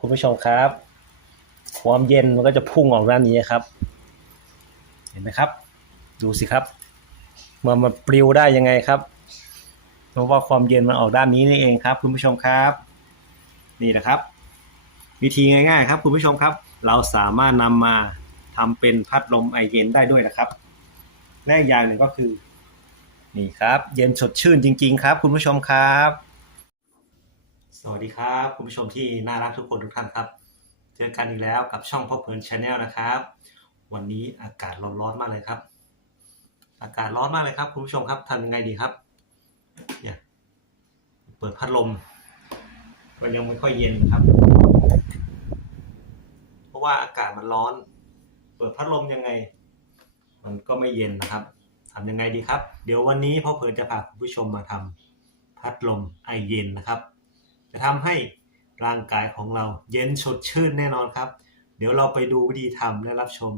คุณผู้ชมครับ ความเย็นมันก็จะพุ่งออกด้านนี้ครับ เห็นไหมครับ ดูสิครับมันมันปลิวได้ยังไงครับเพราะว่าความเย็นมันออกด้านนี้นี่เองครับ คุณผู้ชมครับ นี่นะครับ วิธีง่ายๆ ครับ คุณผู้ชมครับ เราสามารถนำมาทำเป็นพัดลมไอเย็นได้ด้วยนะครับและอีกอย่างหนึ่งก็คือ นี่ครับ เย็นสดชื่นจริง ๆ ครับ คุณผู้ชมครับ สวัสดีครับคุณผู้ชมที่น่ารักทุกคนทุกท่านครับ เจอกันอีกแล้วกับช่องพ่อเพลินชาแนลนะครับ วันนี้อากาศร้อนๆมากเลยครับ อากาศร้อนมากเลยครับคุณผู้ชมครับทำยังไงดีครับเนี่ยเปิดพัดลมก็ยังไม่ค่อยเย็นครับ เพราะว่าอากาศมันร้อน เปิดพัดลมยังไง มันก็ไม่เย็นนะครับทำยังไงดีครับ เดี๋ยววันนี้พ่อเพลินจะพาคุณผู้ชมมาทำพัดลมไอเย็นนะครับ จะทำให้ร่างกายของเราเย็นสดชื่นแน่นอนครับ เดี๋ยวเราไปดูวิธีทำและรับชม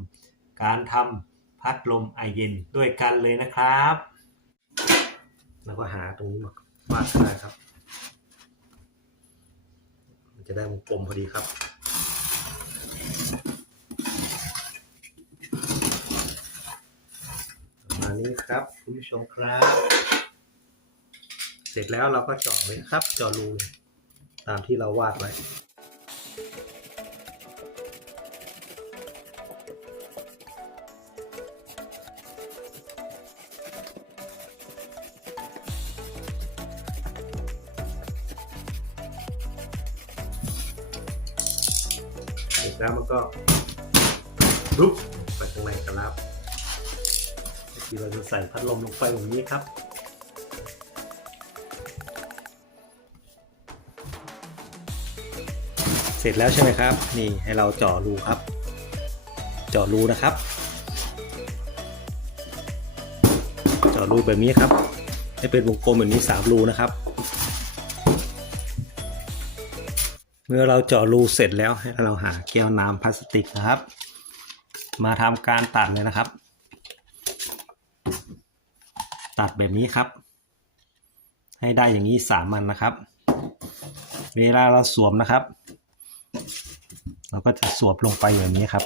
การทำพัดลมไอเย็นด้วยกันเลยนะครับแล้วก็หาตรงนี้มาวาดก็ได้ครับ มันจะได้วงกลมพอดีครับมานี้ครับคุณผู้ชมครับ เสร็จแล้วเราก็เจาะเลยครับเจาะรูเลย ตามที่เราวาดไว้เสร็จแล้วมันก็รุบไปข้างในกันแล้วทีเราจะใส่พัดลมลงไปอย่างนี้ครับ เสร็จแล้วใช่ไหมครับ นี่ให้เราเจาะรูครับ เจาะรูนะครับ เจาะรูแบบนี้ครับ ให้เป็นวงกลมแบบนี้สามรูนะครับ เมื่อเราเจาะรูเสร็จแล้วให้เราหาแก้วน้ำพลาสติกนะครับ มาทำการตัดเลยนะครับ ตัดแบบนี้ครับ ให้ได้อย่างนี้สามมันนะครับ เวลาเราสวมนะครับ เราก็จะสวบลงไปแบบนี้ครับ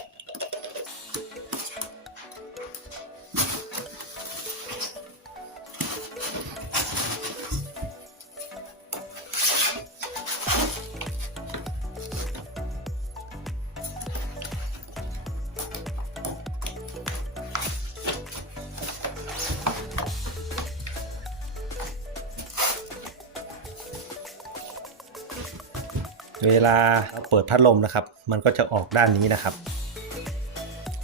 เวลาเปิดพัดลมนะครับ มันก็จะออกด้านนี้นะครับ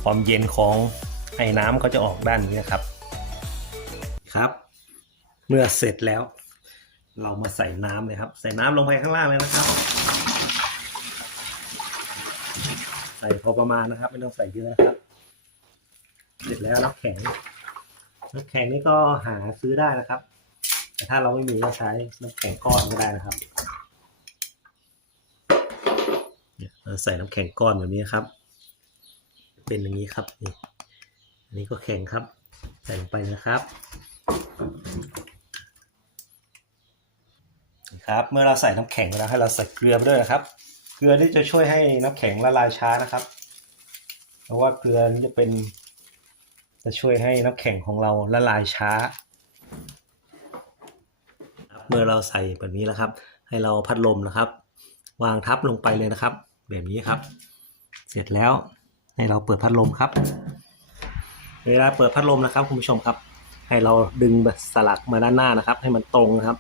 ความเย็นของไอ้น้ำก็จะออกด้านนี้นะครับ ครับ เมื่อเสร็จแล้ว เรามาใส่น้ำเลยครับ ใส่น้ำลงไปข้างล่างเลยนะครับ ใส่พอประมาณนะครับ ไม่ต้องใส่เยอะนะครับ เสร็จแล้วน้ำแข็งน้ำแข็งนี่ก็หาซื้อได้นะครับ แต่ถ้าเราไม่มีก็ใช้น้ำแข็งก้อนก็ได้นะครับ เนี่ยเรา ใส่น้ำแข็งก้อนแบบนี้ครับ เป็นอย่างนี้ครับนี่อันนี้ก็แข็งครับ ใส่ลงไปนะครับครับเมื่อเราใส่น้ำแข็งแล้วให้เราใส่เกลือไปด้วยนะครับ เกลือนี่จะช่วยให้น้ำแข็งละลายช้านะครับ เพราะว่าเกลือนี่จะเป็น จะช่วยให้น้ำแข็งของเราละลายช้าเมื่อเราใส่แบบนี้แล้วครับ ให้เราพัดลมนะครับ วางทับลงไปเลยนะครับ แบบนี้ครับ เสร็จแล้วให้เราเปิดพัดลมครับ เวลาเปิดพัดลมนะครับคุณผู้ชมครับ ให้เราดึงสลักมาด้านหน้านะครับ ให้มันตรงนะครับ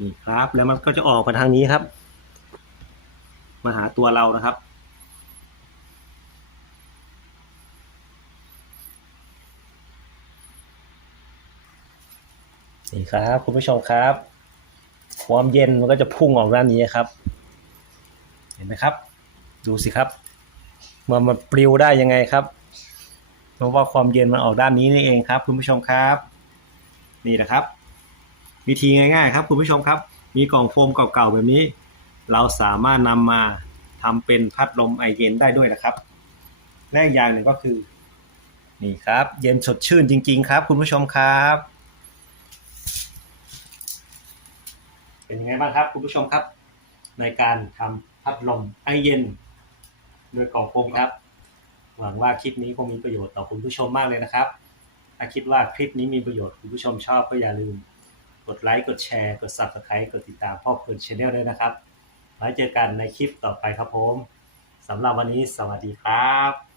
นี่ครับ แล้วมันก็จะออกมาทางนี้ครับ มาหาตัวเรานะครับ นี่ครับ คุณผู้ชมครับ ความเย็นมันก็จะพุ่งออกด้านนี้ครับ ห็นไหมครับ ดูสิครับมันมันปลิวได้ยังไงครับ เพราะว่าความเย็นมันออกด้านนี้นี่เองครับ คุณผู้ชมครับ นี่นะครับ วิธีง่ายๆ ครับ คุณผู้ชมครับ มีกล่องโฟมเก่าๆแบบนี้ เราสามารถนำมาทำเป็นพัดลมไอเย็นได้ด้วยนะครับและอีกอย่างหนึ่งก็คือ นี่ครับ เย็นสดชื่นจริง ๆ ครับ คุณผู้ชมครับ เป็นยังไงบ้างครับ คุณผู้ชมครับ ในการทำ พัดลมไอเย็น โดยก่องโฟมครับ หวังว่าคลิปนี้คงมีประโยชน์ต่อคุณผู้ชมมากเลยนะครับ ถ้าคิดว่าคลิปนี้มีประโยชน์คุณผู้ชมชอบก็อย่าลืม กดไลค์กดแชร์กด Subscribe กดติดตามพ่อเพลินชาแนลด้วยนะครับ ไว้เจอกันในคลิปต่อไปครับผมสำหรับวันนี้สวัสดีครับ